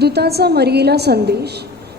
दूताचा मरियेला संदेश.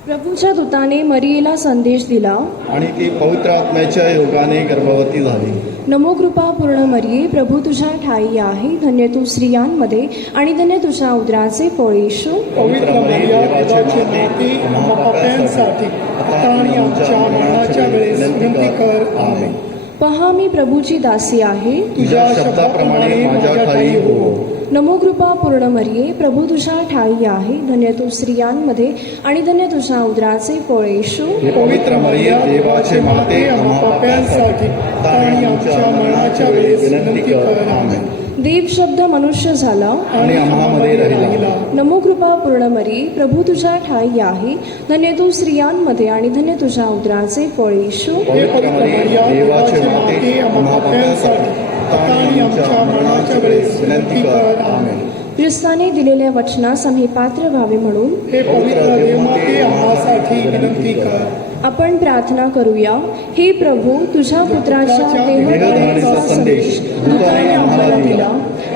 प्रभूच्या दूताने मरियेला संदेश दिला आणि ती पवित्र आत्म्याच्या योगाने गर्भवती झाली. नमो कृपा पूर्ण मरिये, प्रभू तुझ्या ठाई आहे, धन्य तू स्त्रियांमध्ये आणि धन्य तुझ्या उदराचे फळ येशू. पवित्र मरिया, देवाची माते, आम्हा पाप्यांसाठी आता आणि आमच्या मरणाच्या वेळेस विनंती कर. आमेन. पहा, मी प्रभूची दासी आहे, तुझ्या शब्दाप्रमाणे माझ्या ठाई हो. नमो कृपा पूर्ण मरिये, प्रभू तुझ्या ठाई आहे, धन्य तू स्त्रियांमध्ये आणि धन्य तुझ्या उदराचे फळ येशू. पवित्र मरिया, देवाची माते, आम्हा पाप्यांसाठी आता आणि आमच्या मरणाच्या वेळेस विनंती कर. आमेन. देव शब्द मनुष्य झाला आणि आम्हामध्ये राहिला. नमो कृपा पूर्ण मरिये, प्रभू तुझ्या ठाई आहे, धन्य तू स्त्रियांमध्ये आणि धन्य तुझ्या उदराचे फळ येशू. पवित्र मरिया, देवाची माते, आम्हा पाप्यांसाठी आता आणि आमच्या मरणाच्या वेळेस विनंती कर. आमेन. ख्रिस्ताने दिलेल्या वचनास आम्ही पात्र व्हावे म्हणून हे पवित्र देवमाते, आम्हासाठी विनंती कर. आपण प्रार्थना करूया. हे प्रभू, तुझ्या पुत्राच्या देहधारणेचा संदेश दूताने आम्हाला दिला,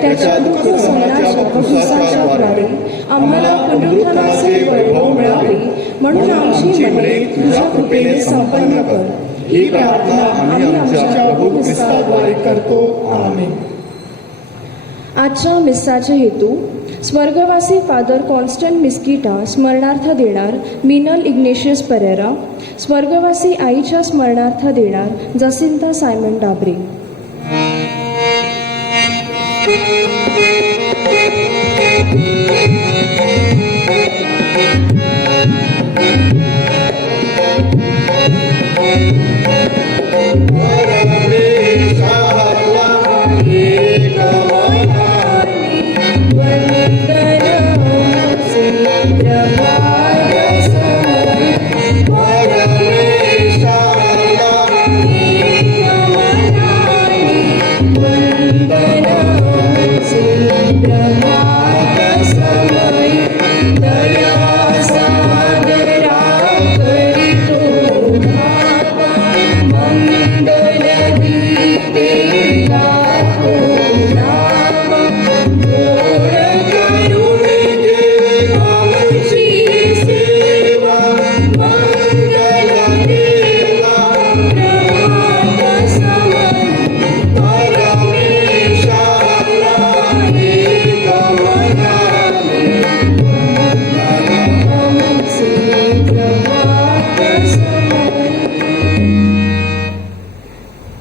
त्याच्या दुःख सहनाच्या प्रभुसाच्या द्वारे आम्हाला पुनरुत्थानाचे वैभव मिळावे, म्हणून आमची मने तुझ्या कृपेने संपन्न कर. ही प्रार्थना आम्ही आमच्या प्रभू ख्रिस्ताद्वारे करतो. आमेन. आजच्या मिस्साचे हेतू: स्वर्गवासी फादर कॉन्स्टंट मिस्किटा स्मरणार्थ देणार मिनल इग्नेशियस पेरेरा, स्वर्गवासी आईच्या स्मरणार्थ देणार जसिंता सायमन डाबरे.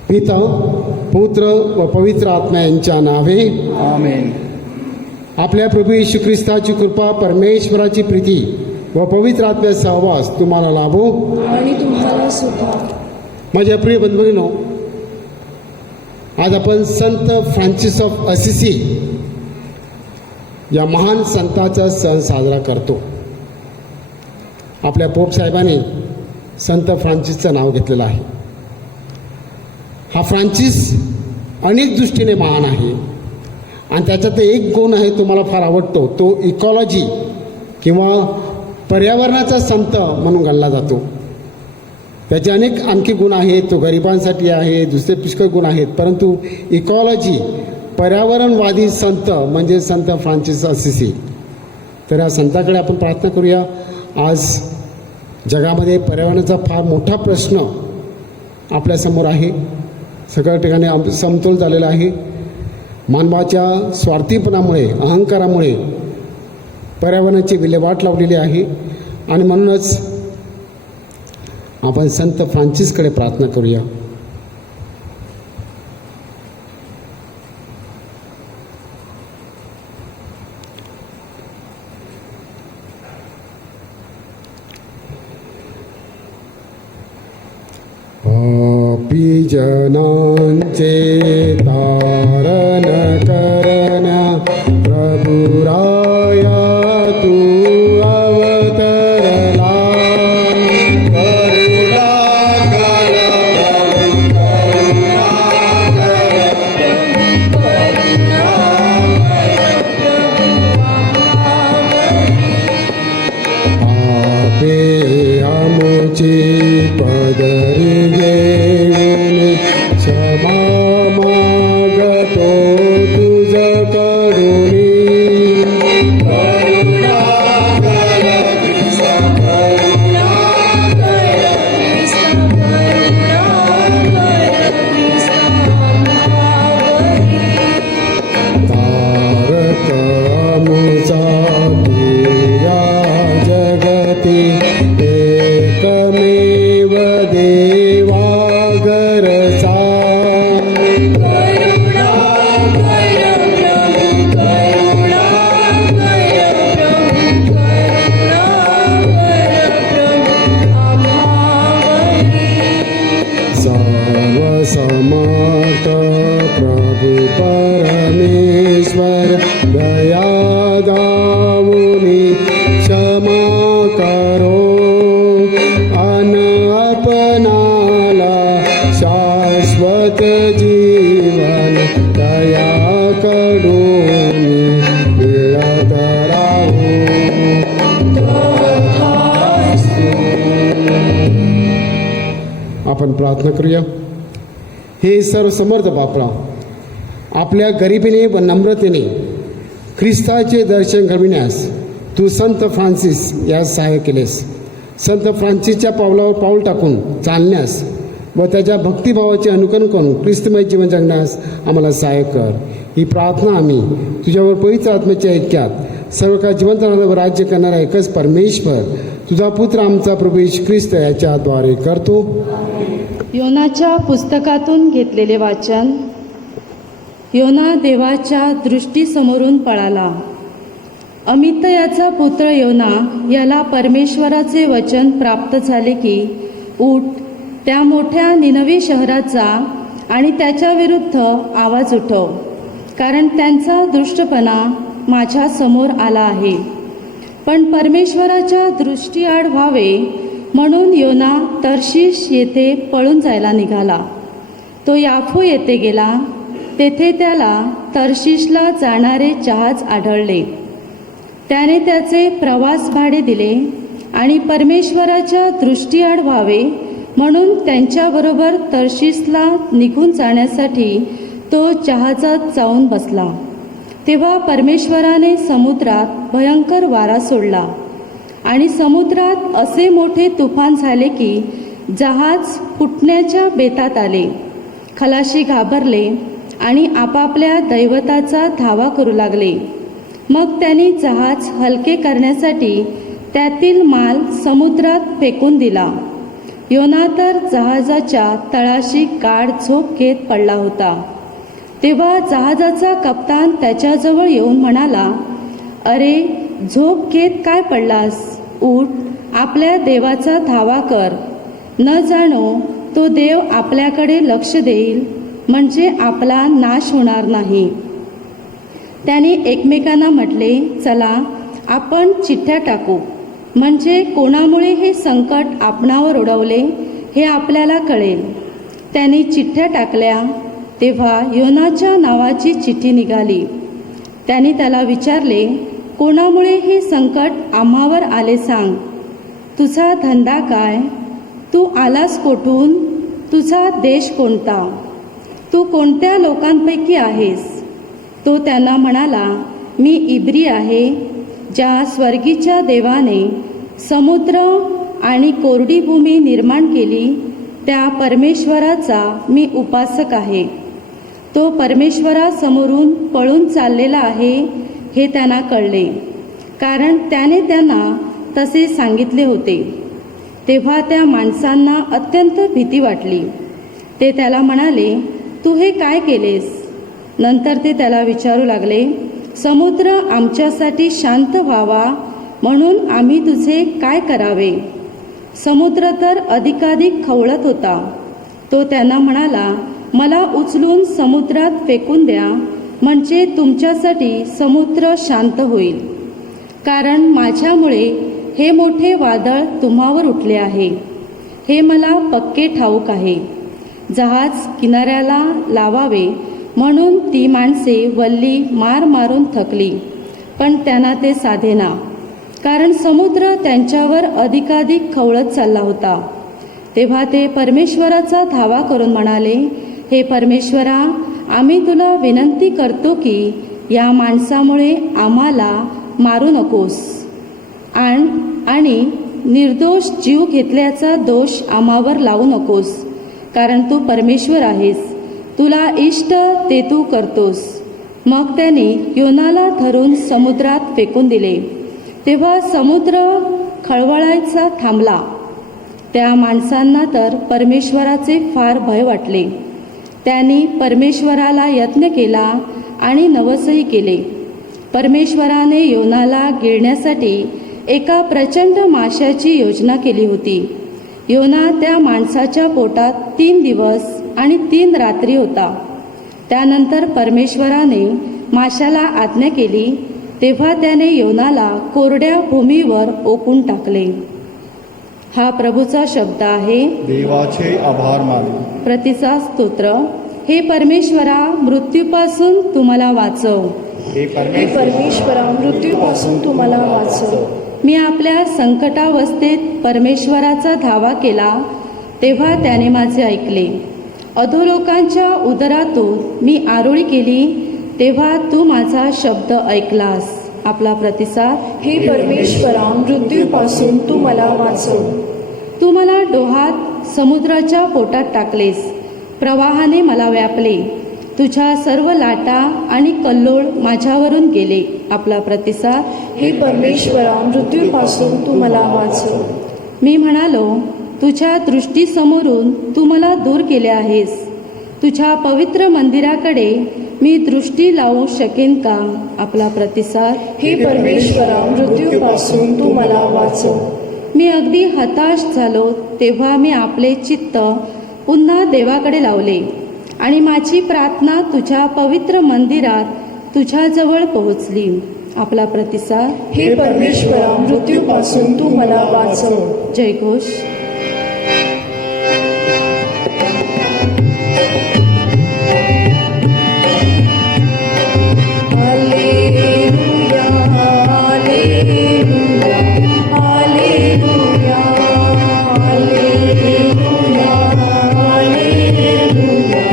पिता, पुत्र व पवित्र आत्मा यांच्या नावे. आमेन. आपल्या प्रभू येशू ख्रिस्ताची कृपा, परमेश्वराची प्रीती व पवित्र आत्म्याचा सहवास तुम्हाला लाभो आणि तुम्हाला सुद्धा. माझ्या प्रिय बंधूंनो, आज आपण संत फ्रान्सिस ऑफ असिसी या महान संताचा सण साजरा करतो. आपल्या पोप साहेबांनी संत फ्रान्सिसचं नाव घेतलेलं आहे. हा फ्रान्सिस अनेक दृष्टीने महान आहे आणि त्याच्यात एक गुण आहे, तो मला फार आवडतो. तो इकॉलॉजी किंवा पर्यावरणाचा संत म्हणून गणला जातो. त्याचे अनेक आणखी गुण आहेत. तो गरिबांसाठी आहे, दुसरे पुष्कळ गुण आहेत, परंतु इकॉलॉजी, पर्यावरणवादी संत म्हणजे संत फ्रान्सिस असिसी. तर या संताकडे आपण प्रार्थना करूया. आज जगामध्ये पर्यावरणाचा फार मोठा प्रश्न आपल्यासमोर आहे. सगळ्या ठिकाणी समतोल झालेला आहे. मानवाच्या स्वार्थीपणामुळे, अहंकारामुळे पर्यावरणाची विल्हेवाट लावलेली आहे आणि म्हणूनच आपण संत फ्रान्सिसकडे प्रार्थना करूया. पापी जनांचे तारण करण्या प्रभुराया तू अवतरला. पापे आमची पदरी घेऊन क्षमा आपण प्रार्थना करूया. हे सर्वसमर्थ बापरा, आपल्या गरिबीने व नम्रतेने ख्रिस्ताचे दर्शन घडविण्यास तू संत फ्रान्सिस यास सहाय्य केलेस. संत फ्रान्सिसच्या पावलावर पाऊल टाकून चालण्यास व त्याच्या भक्तिभावाचे अनुकरण करून ख्रिस्तमय जीवन जगण्यास आम्हाला सहाय्य कर. ही प्रार्थना आम्ही तुझ्यावर पवित्र आत्म्याच्या ऐक्यात सर्व काळ जिवंत राहणारा व राज्य करणारा एकच परमेश्वर तुझा पुत्र आमचा प्रभू येशू ख्रिस्त याच्याद्वारे करतो. योनाच्या पुस्तकातून घेतलेले वाचन. योना देवाच्या दृष्टीसमोरून पळाला. अमित्याचा पुत्र योना याला परमेश्वराचे वचन प्राप्त झाले की, उठ, त्या मोठ्या निनवी शहरात जा आणि त्याच्या विरुद्ध आवाज उठव, कारण त्यांचा दुष्टपणा माझ्या समोर आला आहे. पण परमेश्वराच्या दृष्टीआड व्हावे म्हणून योना तर्शीश येथे पळून जायला निघाला. तो याफो येथे गेला. तेथे त्याला तर्शीशला जाणारे जहाज आढळले. त्याने त्याचे प्रवास भाडे दिले आणि परमेश्वराच्या दृष्टीआड व्हावे म्हणून त्यांच्याबरोबर तर्शीशला निघून जाण्यासाठी तो जहाजात जाऊन बसला. तेव्हा परमेश्वराने समुद्रात भयंकर वारा सोडला आणि समुद्रात असे मोठे तुफान झाले की जहाज फुटण्याच्या बेतात आले. खलाशी घाबरले आणि आपापल्या दैवताचा धावा करू लागले. मग त्यांनी जहाज हलके करण्यासाठी त्यातील माल समुद्रात फेकून दिला. योना तर जहाजाच्या तळाशी गाढ झोप घेत पडला होता. तेव्हा जहाजाचा कप्तान त्याच्याजवळ येऊन म्हणाला, अरे, झोप घेत काय पडलास? उठ, आपल्या देवाचा धावा कर. न जाणो तो देव आपल्याकडे लक्ष देईल, म्हणजे आपला नाश होणार नाही. त्यांनी एकमेकांना म्हटले, चला आपण चिठ्ठ्या टाकू, म्हणजे कोणामुळे हे संकट आपणावर ओढवले हे आपल्याला कळेल. त्यांनी चिठ्ठ्या टाकल्या. तेव्हा योनाच्या नावाची चिठ्ठी निघाली. त्यांनी त्याला विचारले, कोणामुळे हे संकट आम्हावर आले सांग. तुझा धंदा काय? तू आलास कोठून? तुझा देश कोणता? तू कोणत्या लोकांपैकी आहेस? तो त्यांना म्हणाला, मी इब्री आहे, ज्या स्वर्गीच्या देवाने समुद्र आणि कोरडी भूमी निर्माण केली त्या परमेश्वराचा मी उपासक आहे. तो परमेश्वरासमोरून पळून चाललेला आहे हे त्यांना कळले, कारण त्याने त्यांना तसे सांगितले होते. तेव्हा त्या माणसांना अत्यंत भीती वाटली. ते त्याला म्हणाले, तू हे काय केलेस? नंतर ते त्याला विचारू लागले, समुद्र आमच्यासाठी शांत व्हावा म्हणून आम्ही तुझे काय करावे? समुद्र तर अधिकाधिक खवळत होता. तो त्यांना म्हणाला, मला उचलून समुद्रात फेकून द्या, म्हणजे तुमच्यासाठी समुद्र शांत होईल. कारण माझ्यामुळे हे मोठे वादळ तुम्हावर उठले आहे, हे मला पक्के ठाऊक आहे. जहाज किनाऱ्याला लावावे म्हणून ती माणसे वल्ली मार मारून थकली, पण त्यांना ते साधेना, कारण समुद्र त्यांच्यावर अधिकाधिक खवळत चालला होता. तेव्हा ते परमेश्वराचा धावा करून म्हणाले, हे परमेश्वरा, आम्ही तुला विनंती करतो की या माणसामुळे आम्हाला मारू नकोस आणि निर्दोष जीव घेतल्याचा दोष आम्हावर लावू नकोस, कारण तू परमेश्वर आहेस, तुला इष्ट ते तू करतोस. मग त्याने योनाला धरून समुद्रात फेकून दिले. तेव्हा समुद्र खळवळायचा थांबला. त्या माणसांना तर परमेश्वराचे फार भय वाटले. त्यांनी परमेश्वराला यत्न केला आणि नवसही केले. परमेश्वराने योनाला गिळण्यासाठी एका प्रचंड माशाची योजना केली होती. योना त्या माणसाच्या पोटात 3 दिवस आणि 3 रात्री होता. त्यानंतर परमेश्वराने माशाला आज्ञा केली. तेव्हा त्याने योनाला कोरड्या भूमीवर ओकून टाकले. हा प्रभूचा शब्द आहे. देवाचे आभार मानू. प्रतिसाद स्तोत्र. हे परमेश्वरा, मृत्यूपासून तुम्हाला वाचव. हे हे परमेश्वरा, मृत्यूपासून तुम्हाला वाचव. मी आपल्या संकटावस्थेत परमेश्वराचा धावा केला. तेव्हा त्याने माझे ऐकले. अधोलोकांच्या उदरातून मी आरोळी केली, तेव्हा तू माझा शब्द ऐकलास. आपला प्रतिसाद. हे परमेश्वरा, मृत्यूपासून तू मला वाचव. तू मला डोहात समुद्राच्या पोटात टाकलेस, प्रवाहाने मला व्यापले. तुझ्या सर्व लाटा आणि कल्लोळ माझ्यावरून गेले. आपला प्रतिसाद. हे परमेश्वरा, मृत्यूपासून तू मला वाचव. मी म्हणालो, तुझ्या दृष्टीसमोरून तू मला दूर केले आहेस. तुझ्या पवित्र मंदिराकडे मी दृष्टी लावू शकेन का? आपला प्रतिसाद. हे परमेश्वरा, मृत्यूपासून तू मला वाचव. मी अगदी हताश झालो, तेव्हा मी आपले चित्त पुन्हा देवाकडे लावले आणि माझी प्रार्थना तुझ्या पवित्र मंदिरात तुझ्याजवळ पोहोचली. आपला प्रतिसाद. हे परमेश्वरा, मृत्यूपासून तू मला वाचव. जयघोष. हालेलुया, हालेलुया, हालेलुया, हालेलुया, हालेलुया,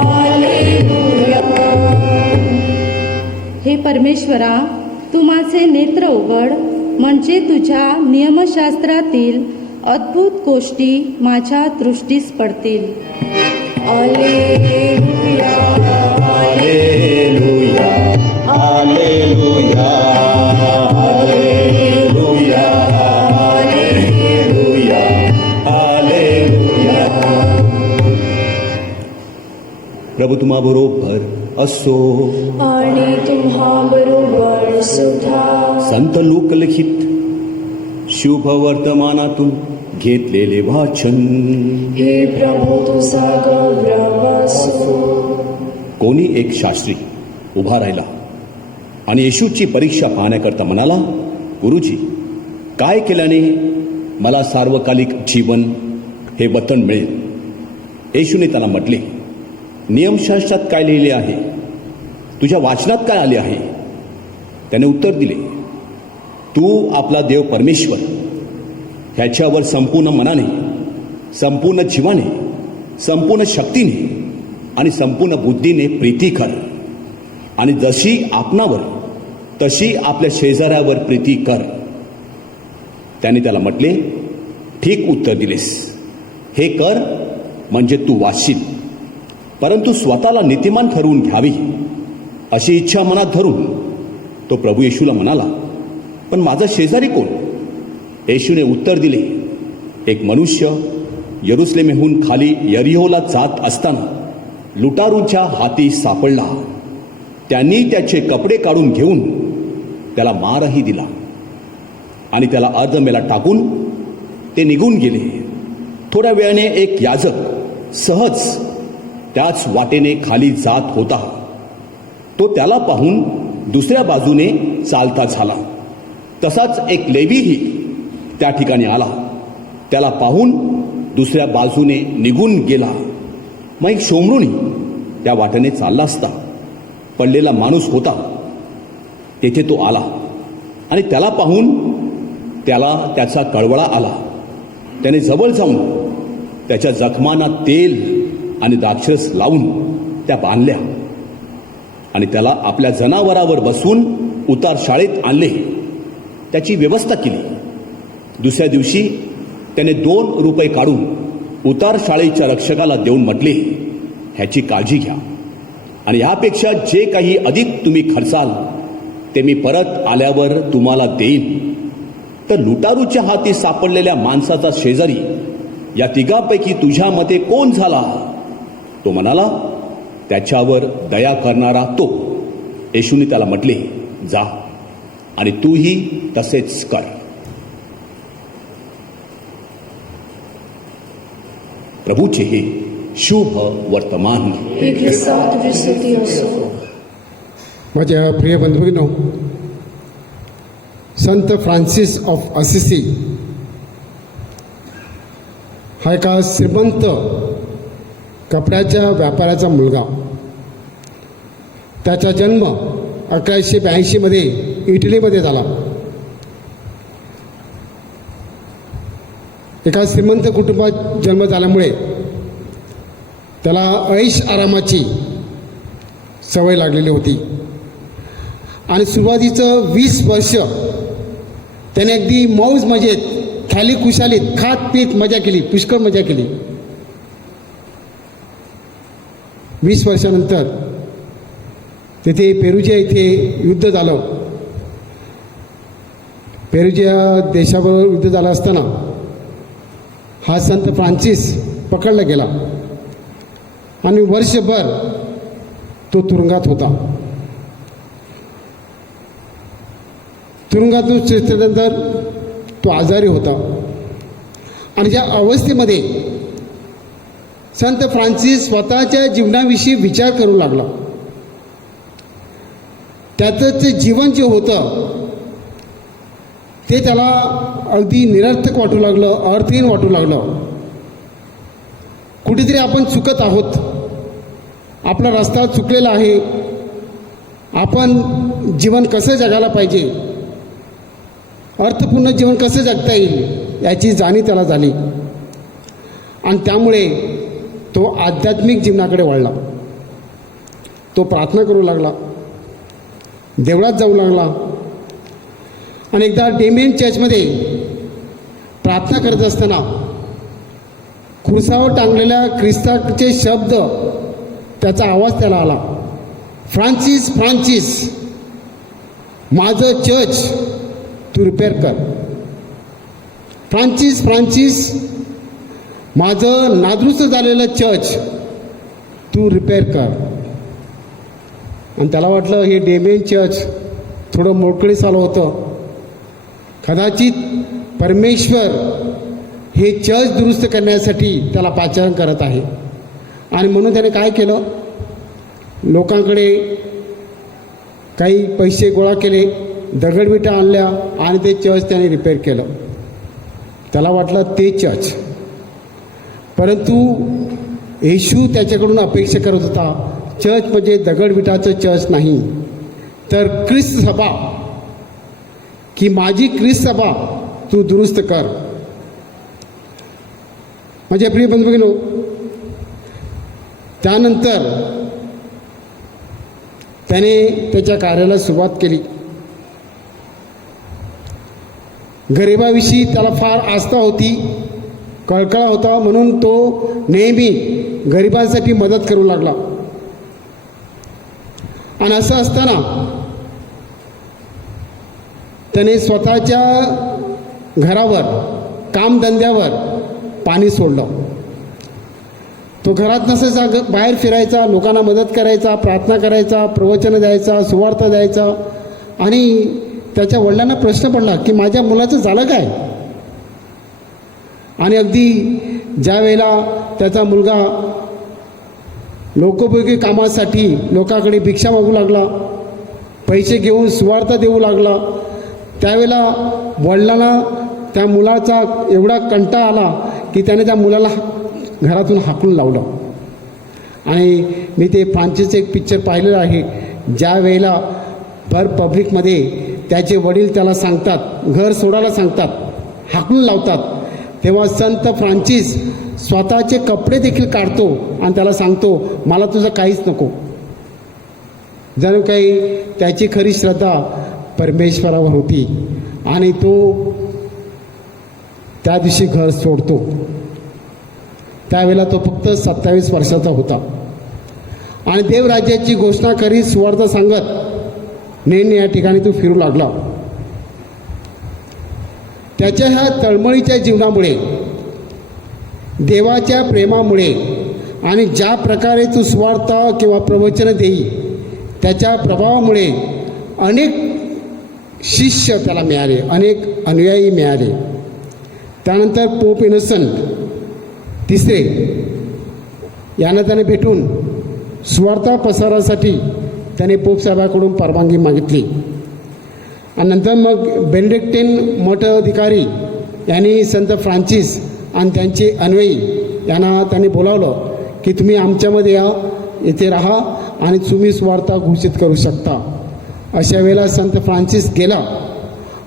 हालेलुया. हे परमेश्वरा, तू माझे नेत्र उघड, म्हणजे तुझ्या नियमशास्त्रातील अद्भुत गोष्टी माझ्या दृष्टीस पडतील. हालेलुया, हालेलुया, हालेलुया, हालेलुया, हालेलुया, हालेलुया. प्रभू तुम्हा बरोबर असो. आणि तुम्हा बरोबर सुद्धा. संत लोकलिखित शुभ वर्तमानातून घेतलेले वाचन. हे प्रभू तुझा गौरव असो. कोणी एक शास्त्री उभा राहिला आणि येशूची परीक्षा पाहण्याकरता म्हणाला, गुरुजी, काय केल्याने मला सार्वकालिक जीवन हे वतन मिळेल? येशूने त्याला म्हटले, नियमशास्त्रात काय लिहिले आहे? तुझ्या वाचनात काय आले आहे? त्याने उत्तर दिले, तू आपला देव परमेश्वर ह्याच्यावर संपूर्ण मनाने, संपूर्ण जीवाने, संपूर्ण शक्तीने आणि संपूर्ण बुद्धीने प्रीती कर, आणि जशी आपणावर तशी आपल्या शेजाऱ्यावर प्रीती कर. त्याने त्याला म्हटले, ठीक उत्तर दिलेस. हे कर म्हणजे तू वाचशील. परंतु स्वतःला नीतिमान ठरवून घ्यावी अशी इच्छा मनात धरून तो प्रभू येशूला म्हणाला, पण माझा शेजारी कोण? येशूने उत्तर दिले, एक मनुष्य यरुसलेमेहून खाली यरिहोला जात असताना लुटारूंच्या हाती सापडला. त्यांनी त्याचे कपडे काढून घेऊन त्याला मारही दिला आणि त्याला अर्धमेला टाकून ते निघून गेले. थोड्या वेळाने एक याजक सहज त्याच वाटेने खाली जात होता. तो त्याला पाहून दुसऱ्या बाजूने चालता झाला. तसाच एक लेवीही त्या ठिकाणी आला. त्याला पाहून दुसऱ्या बाजूने निघून गेला. मग एक शोमरुणी त्या वाटेने चालला असता पडलेला माणूस होता. तेथे तो आला आणि त्याला पाहून त्याला त्याचा कळवळा आला. त्याने जवळ जाऊन त्याच्या जखमांना तेल आणि द्राक्षरस लावून त्या बांधल्या आणि त्याला आपल्या जनावरावर बसवून उतार शाळेत आणले. त्याची व्यवस्था केली. दुसऱ्या दिवशी त्याने 2 रुपये काढून उतार शाळेच्या रक्षकाला देऊन म्हटले, ह्याची काळजी घ्या आणि यापेक्षा जे काही अधिक तुम्ही खर्चाल ते मी परत आल्यावर तुम्हाला देईन. तर लुटारूच्या हाती सापडलेल्या माणसाचा शेजारी या तिघांपैकी तुझ्या मते कोण झाला? तो म्हणाला, त्याच्यावर दया करणारा तो. येशूने त्याला म्हटले, जा आणि तूही तसेच कर. प्रभूचे हे शुभ वर्तमान. हे ख्रिस्ता तुझी स्तुती असो. माझ्या प्रिय बंधूंनो, संत फ्रान्सिस ऑफ असिसी हा एका श्रीमंत कपड्याच्या व्यापाऱ्याचा मुलगा. त्याचा जन्म 1182 मध्ये इटलीमध्ये झाला. एका श्रीमंत कुटुंबात जन्म झाल्यामुळे त्याला ऐश आरामाची सवय लागलेली होती आणि सुरुवातीचं 20 वर्ष त्याने अगदी मौज मजेत खाली खुशालीत खात पीत मजा केली, पुष्कळ मजा केली. 20 वर्षानंतर तिथे पेरुजिया इथे युद्ध झालं. पेरुजिया देशाबरोबर युद्ध झालं असताना हा संत फ्रान्सिस पकडला गेला आणि वर्षभर तो तुरुंगात होता. तुरुंगातून सुटल्यानंतर तो आजारी होता आणि ज्या अवस्थेमध्ये संत फ्रान्सिस स्वतःच्या जीवनाविषयी विचार करू लागला. त्याचं ते जीवन जे होतं ते त्याला अगदी निरर्थक वाटू लागलं, अर्थहीन वाटू लागलं. कुठेतरी आपण चुकत आहोत, आपला रस्ता चुकलेला आहे, आपण जीवन कसं जगायला पाहिजे, अर्थपूर्ण जीवन कसं जगता येईल याची जाणीव त्याला झाली आणि त्यामुळे तो आध्यात्मिक जीवनाकडे वळला. तो प्रार्थना करू लागला, देवळात जाऊ लागला आणि एकदा डेमियन चर्चमध्ये प्रार्थना करत असताना खुर्सावर टांगलेल्या ख्रिस्ताचे शब्द त्याचा आवाज त्याला आला, फ्रान्सिस फ्रान्सिस माझं चर्च तू रिपेअर कर. फ्रान्सिस फ्रान्सिस माझं नादुरुस्त झालेलं चर्च तू रिपेअर कर. आणि त्याला वाटलं हे डेमियन चर्च थोडं मोडकळीस आलं होतं, कदाचित परमेश्वर हे चर्च दुरुस्त करण्यासाठी त्याला पाचारण करत आहे. आणि म्हणून त्याने काय केलं, लोकांकडे काही पैसे गोळा केले, दगडविटा आणल्या आणि ते चर्च त्याने रिपेअर केलं. त्याला वाटलं ते चर्च, परंतु येशू त्याच्याकडून अपेक्षा करत होता चर्च म्हणजे दगडविटाचं चर्च नाही, तर ख्रिस्त सभा, की माझी ख्रिस्त सभा तू दुरुस्त कर. माझे प्रिय बंधू, त्यानंतर त्याने त्याच्या कार्याला सुरुवात केली. गरिबाविषयी त्याला फार आस्था होती, कळकळा होता, म्हणून तो नेहमी गरिबांसाठी मदत करू लागला. आणि असं असताना त्याने स्वतःच्या घरावर, कामधंद्यावर पाणी सोडलं. तो घरात नसायचा, बाहेर फिरायचा, लोकांना मदत करायचा, प्रार्थना करायचा, प्रवचन द्यायचा, सुवार्ता द्यायचा. आणि त्याच्या वडिलांना प्रश्न पडला की माझ्या मुलाचं झालं काय. आणि अगदी ज्या वेळेला त्याचा मुलगा लोकोपयोगी कामासाठी लोकांकडे भिक्षा मागू लागला, पैसे घेऊन सुवार्ता देऊ लागला, त्यावेळेला वडिलांना त्या मुलाचा एवढा कंटाळा आला की त्याने त्या मुलाला घरातून हाकलून लावलं. आणि मी ते फ्रान्सिसचं एक पिक्चर पाहिलेलं आहे, ज्या वेळेला भर पब्लिकमध्ये त्याचे वडील त्याला सांगतात, घर सोडायला सांगतात, हाकलून लावतात, तेव्हा संत फ्रान्सिस स्वतःचे कपडे देखील काढतो आणि त्याला सांगतो मला तुझं काहीच नको. जणू काही त्याची खरी श्रद्धा परमेश्वरावर होती आणि तो त्या दिवशी घर सोडतो. त्यावेळेला तो फक्त 27 वर्षाचा होता आणि देवराज्याची घोषणा करीत सुवार्ता सांगत नेहमी या ठिकाणी तो फिरू लागला. त्याच्या ह्या तळमळीच्या जीवनामुळे, देवाच्या प्रेमामुळे आणि ज्या प्रकारे तो सुवार्ता किंवा प्रवचन देई त्याच्या प्रभावामुळे अनेक शिष्य त्याला मिळाले, अनेक अनुयायी मिळाले. त्यानंतर पोप इनोसंट तिसरे यांना त्याने भेटून सुवार्ता प्रसारासाठी त्याने पोप साहेबाकडून परवानगी मागितली. आणि नंतर मग बेनेडिक्टिन मठ अधिकारी यांनी संत फ्रान्सिस आणि त्यांचे अन्वयी यांना त्यांनी बोलावलं की तुम्ही आमच्यामध्ये या, येथे राहा आणि तुम्ही सुवार्ता घोषित करू शकता. अशा वेळेला संत फ्रान्सिस गेला,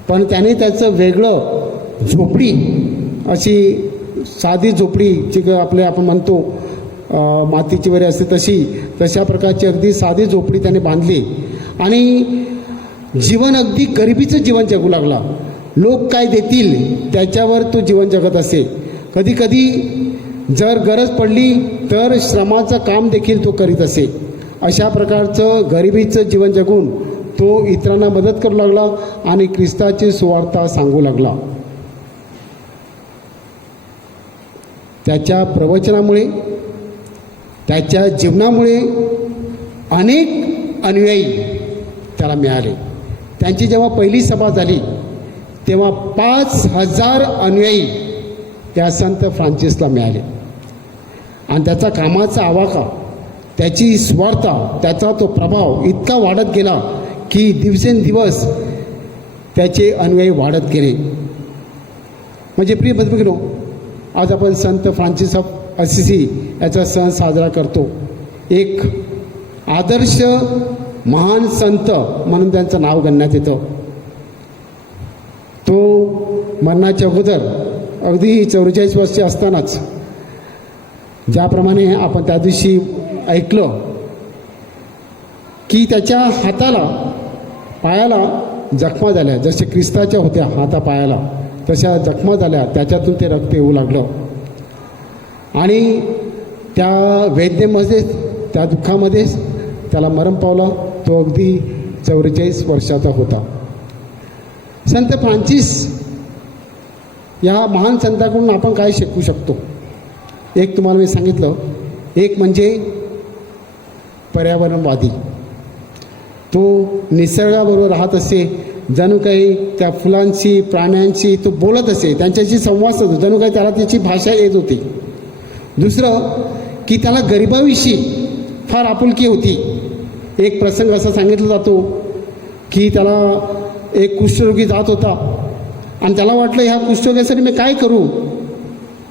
पण त्याने त्याचं वेगळं झोपडी अशी साधी झोपडी जी आपले आपण म्हणतो मातीची वगैरे असते तशा प्रकारची अगदी साधी झोपडी त्याने बांधली आणि जीवन अगदी गरिबीचं जीवन जगू लागला. लोक काय देतील त्याच्यावर तो जीवन जगत असे. कधी कधी जर गरज पडली तर श्रमाचं काम देखील तो करीत असे. अशा प्रकारचं गरिबीचं जीवन जगून तो इतरांना मदत करू लागला आणि ख्रिस्ताची सुवार्ता सांगू लागला. त्याच्या प्रवचनामुळे त्याच्या जीवनामुळे अनेक अनुयायी त्याला मिळाले. त्यांची जेव्हा पहिली सभा झाली तेव्हा 5,000 अनुयायी त्या संत फ्रान्सिसला मिळाले आणि त्याचा कामाचा आवाका, त्याची स्वार्था, त्याचा तो प्रभाव इतका वाढत गेला की दिवसेंदिवस त्याचे अनुयायी वाढत गेले. म्हणजे प्रिय बंधुभगिनो, आज आपण संत फ्रान्सिस ऑफ असिसी याचा सण साजरा करतो. एक आदर्श महान संत म्हणून त्यांचं नाव गणण्यात येतं. तो मरणाच्या अगोदर अगदी 44 वर्षे असतानाच, ज्याप्रमाणे आपण त्या दिवशी ऐकलं की त्याच्या हाताला पायाला जखमा झाल्या, जसे ख्रिस्ताच्या होत्या हातापायाला तशा जखमा झाल्या, त्याच्यातून ते रक्त येऊ लागलं आणि त्या वेदनेमध्येच त्या दुःखामध्येच त्याला मरण पावला. तो अगदी 44 वर्षाचा होता. संत फ्रान्सिस या महान संताकडून आपण काय शिकू शकतो? एक तुम्हाला मी सांगितलं, एक म्हणजे पर्यावरणवादी. तो निसर्गाबरोबर राहत असे, जणू काही त्या फुलांशी प्राण्यांशी तो बोलत असे, त्यांच्याशी संवाद साधतो, जणू काही त्याला त्याची भाषा येत होती. दुसरं की त्याला गरिबाविषयी फार आपुलकी होती. एक प्रसंग असा सांगितला जातो की त्याला एक कुष्ठरोगी जात होता आणि त्याला वाटलं ह्या कुष्ठरोग्यासाठी मी काय करू,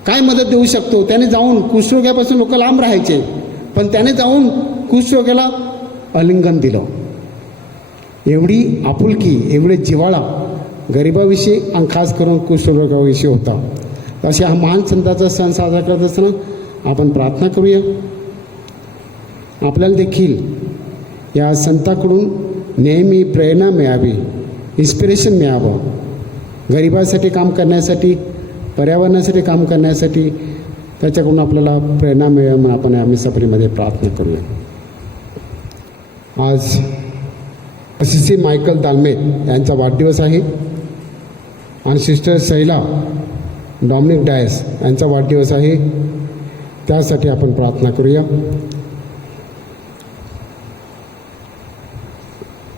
काय मदत देऊ शकतो. त्याने जाऊन कुष्ठरोग्यापासून लोक लांब राहायचे, पण त्याने जाऊन कुष्ठरोग्याला आलिंगन दिलं. एवढी आपुलकी, एवढे जिव्हाळा गरिबाविषयी आणि खास करून कुष्ठरोगाविषयी होता. अशा हा महान संतांचा सण साजरा करत असताना आपण प्रार्थना करूया. आपल्याला देखील या संतांकडून नेहमी प्रेरणा मिळावी, इन्स्पिरेशन मिळावं, गरिबासाठी काम करण्यासाठी, पर्यावरणासाठी काम करण्यासाठी त्याच्याकडून आपल्याला प्रेरणा मिळेल म्हणून आपण या मिसाफरीमध्ये प्रार्थना करूया. आज असिसी मायकल दालमेत यांचा वाढदिवस आहे आणि सिस्टर शैला डॉमिनिक डायस यांचा वाढदिवस आहे. त्यासाठी आपण प्रार्थना करूया.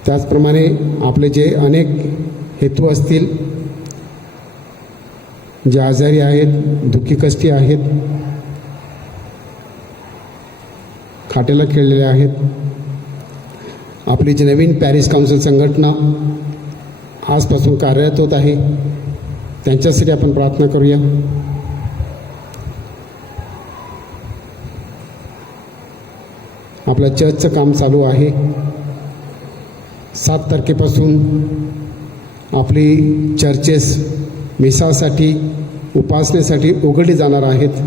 त्याचप्रमाणे आपले जे अनेक हेतू असतील, जे आजारी आहेत, दुःखी कष्टी आहेत, खाटेला खेळलेले आहेत, आपली जी नवीन पॅरिस काउन्सिल संघटना आजपासून कार्यरत होत आहे त्यांच्यासाठी आपण प्रार्थना करूया. आपलं चर्चचं काम चालू आहे. 7 तारखेपासून आपली चर्चेस मिसासाठी, उपासनेसाठी उघडली जाणार आहेत.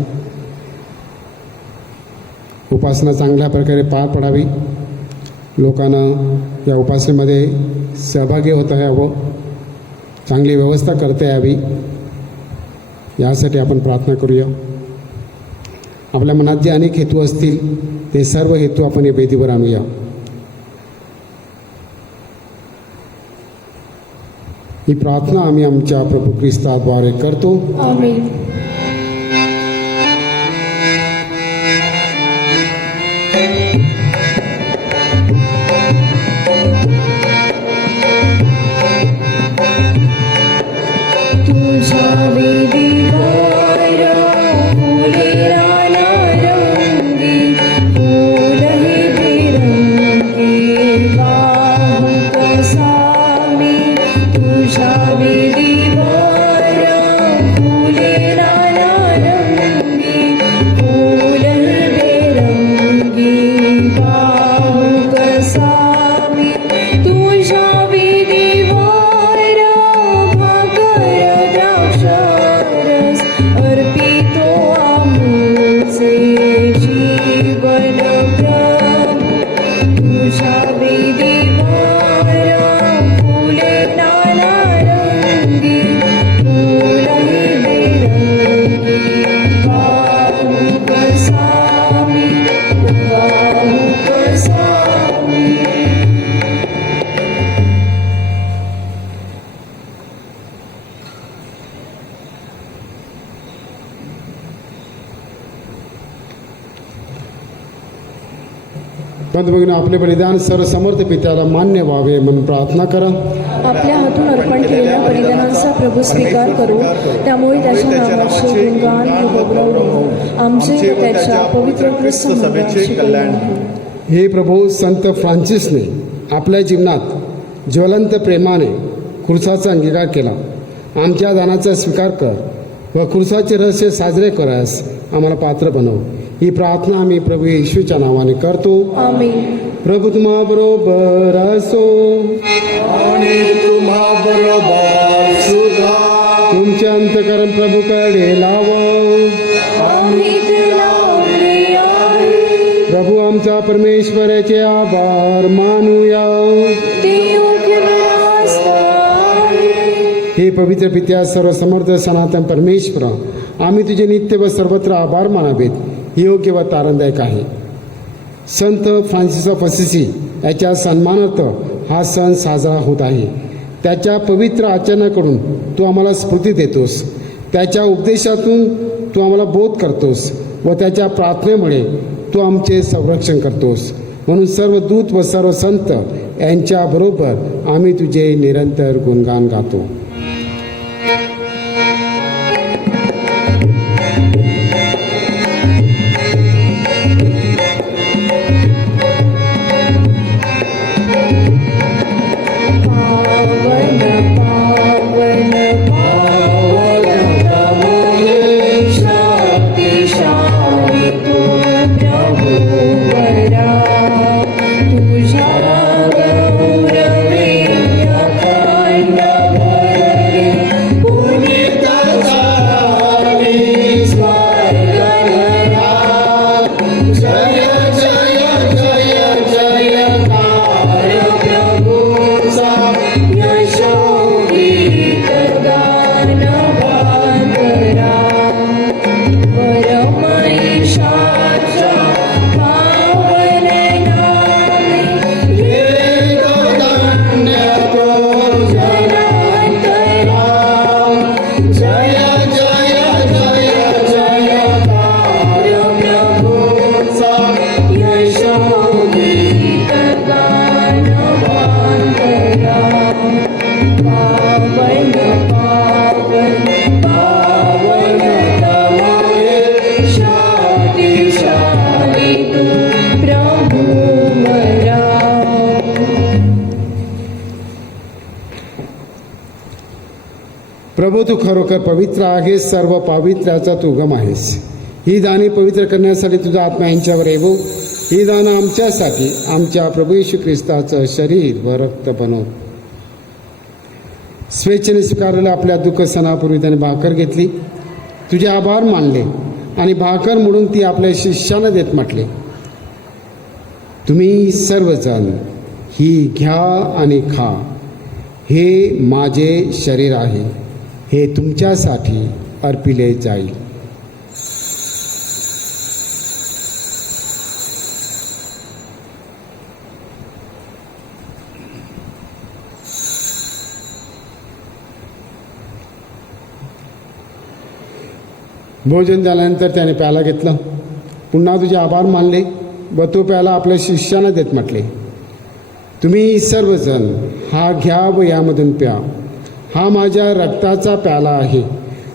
उपासना चांगल्या प्रकारे पार पडावी, लोकांना या उपासनेमध्ये सहभागी होता यावं, चांगली व्यवस्था करता यावी, यासाठी आपण प्रार्थना करूया. आपल्या मनात जे अनेक हेतू असतील ते सर्व हेतू आपण या वेदीवर आणूया. ही प्रार्थना आम्ही आमच्या प्रभू ख्रिस्ताद्वारे करतो. आमेन. तुझ्या वेदीवर फुले रानारंगी, फुल हे बेरंगी वाहू कसावी. तुझ्या वेदीवर फुले रानारंगी, फुल हे बेरंगी वाहू कसावी. तुझ्या वेदीवर भाकर द्राक्षरस बंधुभगिनी, आपले बलिदान सर्व समर्थ पित्याला मान्य व्हावे म्हणून प्रार्थना करा. आपल्या हातून अर्पण केलेल्या बलिदानांचा प्रभू स्वीकार करू. त्यामुळे त्याच्या नावाचे गुणगान व गौरव हो. आमचे व त्याच्या पवित्र ख्रिस्त सभेचे कल्याण हो. हे प्रभू, संत फ्रान्सिसने आपल्या जीवनात ज्वलंत प्रेमाने खुर्साचा अंगीकार केला. आमच्या दानाचा स्वीकार कर व खुर्साचे रहस्य साजरे करास आम्हाला पात्र बनव. ही प्रार्थना आम्ही प्रभू येशूच्या नावाने करतो. आमेन. प्रभू तुम्हा बरोबर असो. आणि तुम्हा बरोबर सुद्धा. तुमचे अंतकरण प्रभूकडे लाव. आम्ही ते लावले आहे. प्रभू आमचा परमेश्वराचे आभार मानूया. ते योग्य व्यवस्था आहे. हे पवित्र पित्या, सर्व समर्थ सनातन परमेश्वर, आम्ही तुझे नित्य व सर्वत्र आभार मानावेत. हे योग्य व तारणदायक आहे. संत फ्रान्सिस ऑफ असिसी याच्या सन्मानार्थ हा सण साजरा होत आहे. त्याच्या पवित्र आचरणाकडून तू आम्हाला स्फूर्ती देतोस. त्याच्या उपदेशातून तू आम्हाला बोध करतोस व त्याच्या प्रार्थनेमुळे तू आमचे संरक्षण करतोस. म्हणून सर्व दूत व सर्व संत यांच्याबरोबर आम्ही तुझे निरंतर गुणगान गातो. पावन पावन पावन तमोहे शक्तिशाली तू प्रभुवरा. तुझ्या गौरवे अखंड भरे पुनीत झाली स्वर्गधरा. जय जय जय जयकार प्रभूचा यशोगीत गान बांधरा. परमेशाच्या पावन नामे वेदधन्य तो जनांतरा. जय जय जय जयकार प्रभूचा यशोगीत गान बांधरा. पावन पावन पावन तमोहे शक्तिशाली तू प्रभुवरा. प्रभू, तू खरोखर पवित्र आहेस. सर्व पावित्र्याचा तू उगम आहेस. ही दाने पवित्र करण्यासाठी तुझा आत्मा यांच्यावर येवो. ही दानं आमच्यासाठी आमच्या प्रभू येशू ख्रिस्ताचं शरीर व रक्त बनव. स्वेच्छेने स्वीकारलेल्या आपल्या दुःख सणापूर्वी त्याने भाकर घेतली, तुझे आभार मानले आणि भाकर मोडून ती आपल्या शिष्याला देत म्हटले, तुम्ही सर्वजण ही घ्या आणि खा. हे माझे शरीर आहे. हे तुमच्यासाठी अर्पिले जाईल. भोजन झाल्यानंतर त्याने प्याला घेतला, पुन्हा तुझे आभार मानले व तो प्याला आपल्या शिष्यांना देत म्हटले, तुम्ही सर्वजण हा घ्या व यामधून प्या. हा माझ्या रक्ताचा प्याला आहे.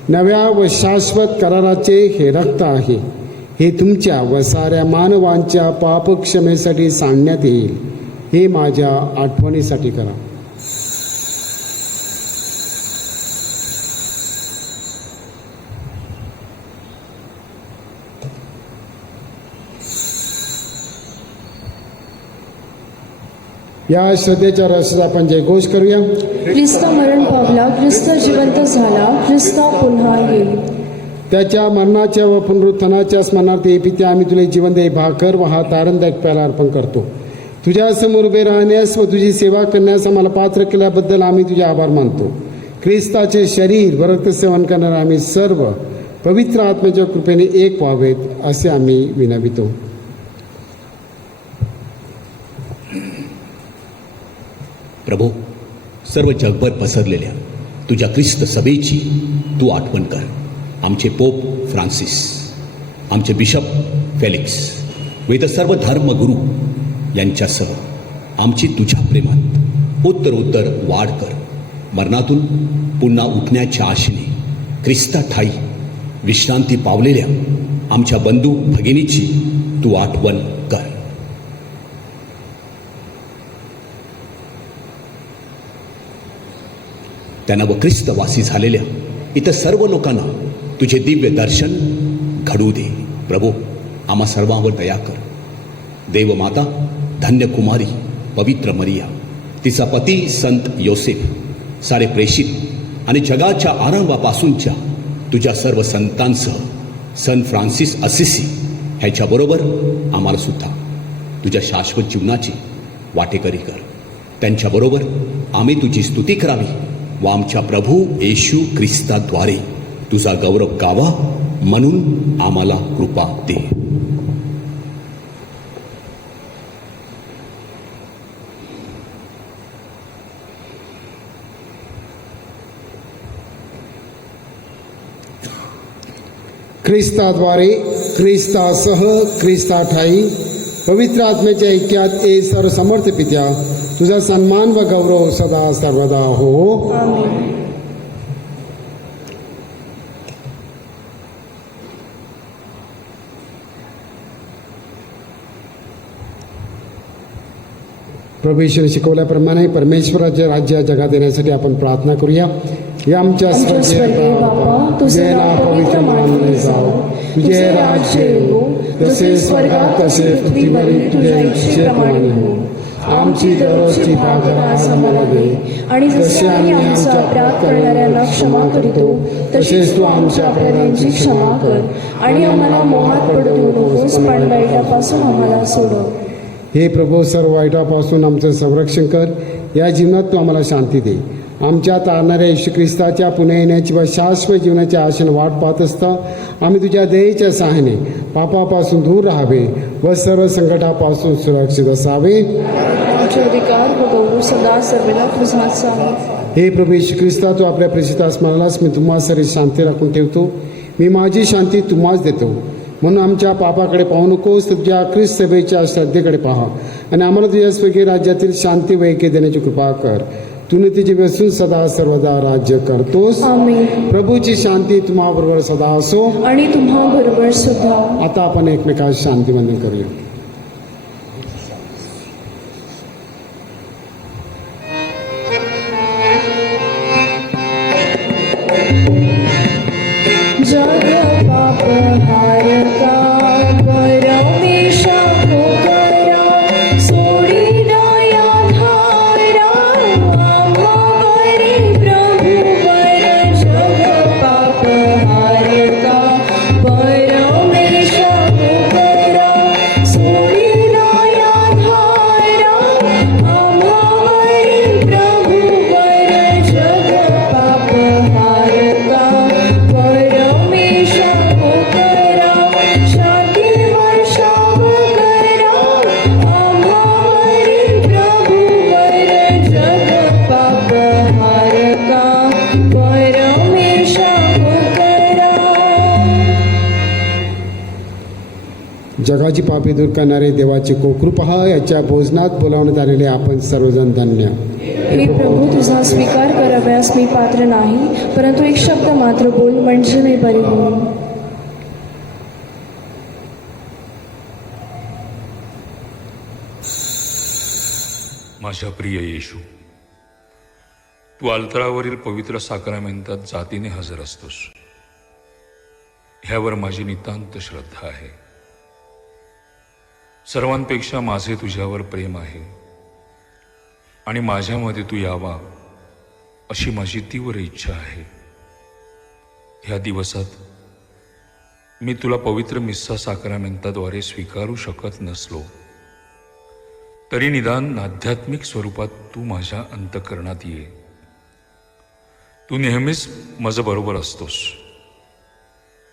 नव्या व शाश्वत कराराचे हे रक्त आहे. हे तुमच्या व साऱ्या मानवांच्या पापक्षमेसाठी सांडण्यात येईल. हे माझ्या आठवणीसाठी करा. या श्रद्धेच्या रसाचा आपण जयघोष करूया. ख्रिस्त मरण पावला, ख्रिस्त जिवंत झाला, ख्रिस्त पुन्हा येईल. त्याच्या मरणाच्या व पुनरुत्थानाच्या स्मरणार्थ हे पित्या, आम्ही तुला जीवनदायी भाकर व हा तारणदायक प्याला अर्पण करतो. तुझ्या समोर उभे राहण्यास व तुझी सेवा करण्यास आम्हाला पात्र केल्याबद्दल आम्ही तुझे आभार मानतो. ख्रिस्ताचे शरीर व रक्त सेवन करणारे आम्ही सर्व पवित्र आत्म्याच्या कृपेने एक व्हावेत असे आम्ही विनवितो. प्रभो, सर्व जगभर पसरलेल्या तुझ्या ख्रिस्त सभेची तू आठवण कर. आमचे पोप फ्रान्सिस, आमचे बिशप फेलिक्स व इतर सर्व धर्मगुरू यांच्यासह आमची तुझ्या प्रेमात उत्तरोत्तर वाढ कर. मरणातून पुन्हा उठण्याच्या आशेने ख्रिस्ता ठाई विश्रांती पावलेल्या आमच्या बंधू भगिनीची तू आठवण कर. त्यांना व ख्रिस्तवासी झालेल्या इतर सर्व लोकांना तुझे दिव्य दर्शन घडू दे. प्रभू, आम्हा सर्वांवर दया कर. देवमाता धन्य कुमारी पवित्र मरिया, तिचा पती संत योसेफ, सारे प्रेषित आणि जगाच्या आरंभापासूनच्या तुझ्या सर्व संतांसह संत फ्रान्सिस असिसी ह्याच्याबरोबर आम्हाला सुद्धा तुझ्या शाश्वत जीवनाची वाटेकरी कर. त्यांच्याबरोबर आम्ही तुझी स्तुती करावी व आमच्या प्रभू येशू ख्रिस्ताद्वारे तुझा गौरव गावा म्हणून आम्हाला कृपा दे. ख्रिस्ताद्वारे, ख्रिस्तासह, ख्रिस्ताठाई पवित्र आत्म्याच्या ऐक्यात ए सर्व समर्थ पित्या, तुझा सन्मान व गौरव सदा सर्वदा हो. आमेन. प्रभू येशूने शिकवल्याप्रमाणे परमेश्वराचे राज्य जगात येण्यासाठी आपण प्रार्थना करूया. या आमच्या आमच्या स्वर्गीय बापा, तुझे नाव पवित्र मानले जावं, तुझे राज्य येवो, जसे स्वर्गात तसे पृथ्वीवरील तुझ्या इच्छेप्रमाणे हो. आमची दररोजची भाकर आज आम्हाला दे, आणि जसे आम्ही आमचा अपराध करणाऱ्यांना क्षमा करतो, तसेच तू आमच्या अपराधांची क्षमा कर, आणि आम्हाला मोहात पडू नकोस, पण वाईटापासून आम्हाला सोडव. हे प्रभू, सर्व वाईटापासून आमचं संरक्षण कर. या जीवनात तू आम्हाला शांती दे. आमच्या तारणाऱ्या येशू ख्रिस्ताच्या पुन्हा येण्याची व शाश्वत जीवनाच्या आशेने वाट पाहत असता आम्ही तुझ्या दयेच्या सहाय्याने पापापासून दूर राहावे व सर्व संकटापासून सुरक्षित असावे. आमचे अधिकार व गौरव सदा सर्वदा तुझाच आहे. हे प्रभू येशू ख्रिस्ता, तू आपल्या प्रसिद्धास म्हणालास, मी तुम्हा सर्व शांती राखून ठेवतो, मी माझी शांती तुम्हाच देतो. म्हणून आमच्या पापाकडे पाहू नकोस, तर तुझ्या ख्रिस्त सभेच्या श्रद्धेकडे पहा आणि आम्हाला तुझ्या स्वर्गीय राज्यातील शांती व ऐक्य देण्याची कृपा कर. तू तुझी बसून सदा सर्वदा राज्य करतोस. आमेन. प्रभूची शांती तुम्हाबरोबर सदा असो. आणि तुम्हा बरोबर सुद्धा. आता आपण एकमेकांस शांतीवंदन करूया. जग पापहारका परमेशा पुकारा, सोडी दया धारा आम्हावरी प्रभुवर. जग पापहारका परमेशा पुकारा, सोडी दया धारा आम्हावरी प्रभुवर. जग पापहारका परमेशा पुकारा, शांती वर्षाव करा आम्हावरी प्रभुवर. जग पापहारका परमेशा पुकारा. जगाची पापे दूर करणारे देवाची कोकृपा, याच्या भोजनात बोलावण्यात आलेले आपण सर्वजण धन्य. हे प्रभू, तुझा स्वीकार कराव्यास मी पात्र नाही, परंतु एक शब्द मात्र बोल, म्हणजे मी बरी होईन. माझ्या प्रिय येशू, तू अल्तरावरील पवित्र साक्रामेंतात जातीने हजर असतोस. ह्यावर माझी नितांत श्रद्धा आहे. सर्वांपेक्षा माझे तुझ्यावर प्रेम आहे आणि माझ्यामध्ये तू यावा अशी माझी तीव्र इच्छा आहे. ह्या दिवसात मी तुला पवित्र मिस्सा साक्रामेंताद्वारे स्वीकारू शकत नसलो तरी निदान आध्यात्मिक स्वरूपात तू माझ्या अंतःकरणात ये. तू नेहमीच माझं बरोबर असतोस.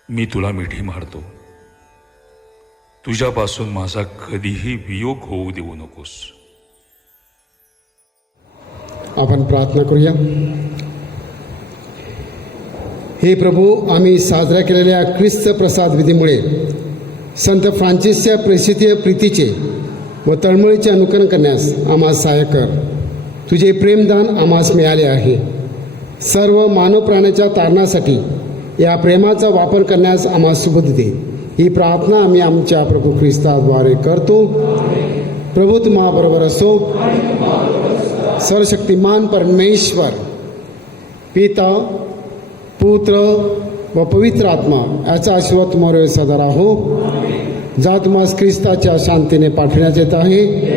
मी तुला मिठी मारतो. तुझ्यापासून माझा कधीही वियोग होऊ देऊ नकोस. आपण प्रार्थना करूया. हे प्रभू, आम्ही साजऱ्या केलेल्या ख्रिस्त प्रसाद विधीमुळे संत फ्रान्सिसच्या प्रेषितीय प्रीतीचे व तळमळीचे अनुकरण करण्यास आम्हास सहाय्य कर. तुझे प्रेमदान आम्हास मिळाले आहे. सर्व मानव प्राण्याच्या तारणासाठी या प्रेमाचा वापर करण्यास आम्हास सुबुद्धी दे. ही प्रार्थना आम्ही आमच्या प्रभू ख्रिस्ताद्वारे करतो. प्रभू तुम्हाबरोबर असो. सर्वशक्तिमान परमेश्वर पिता पुत्र व पवित्र आत्मा याचा आशीर्वाद तुम्हावर सदा राहो. जा तुम्हास ख्रिस्ताच्या शांतीने पाठविण्यात येत आहे.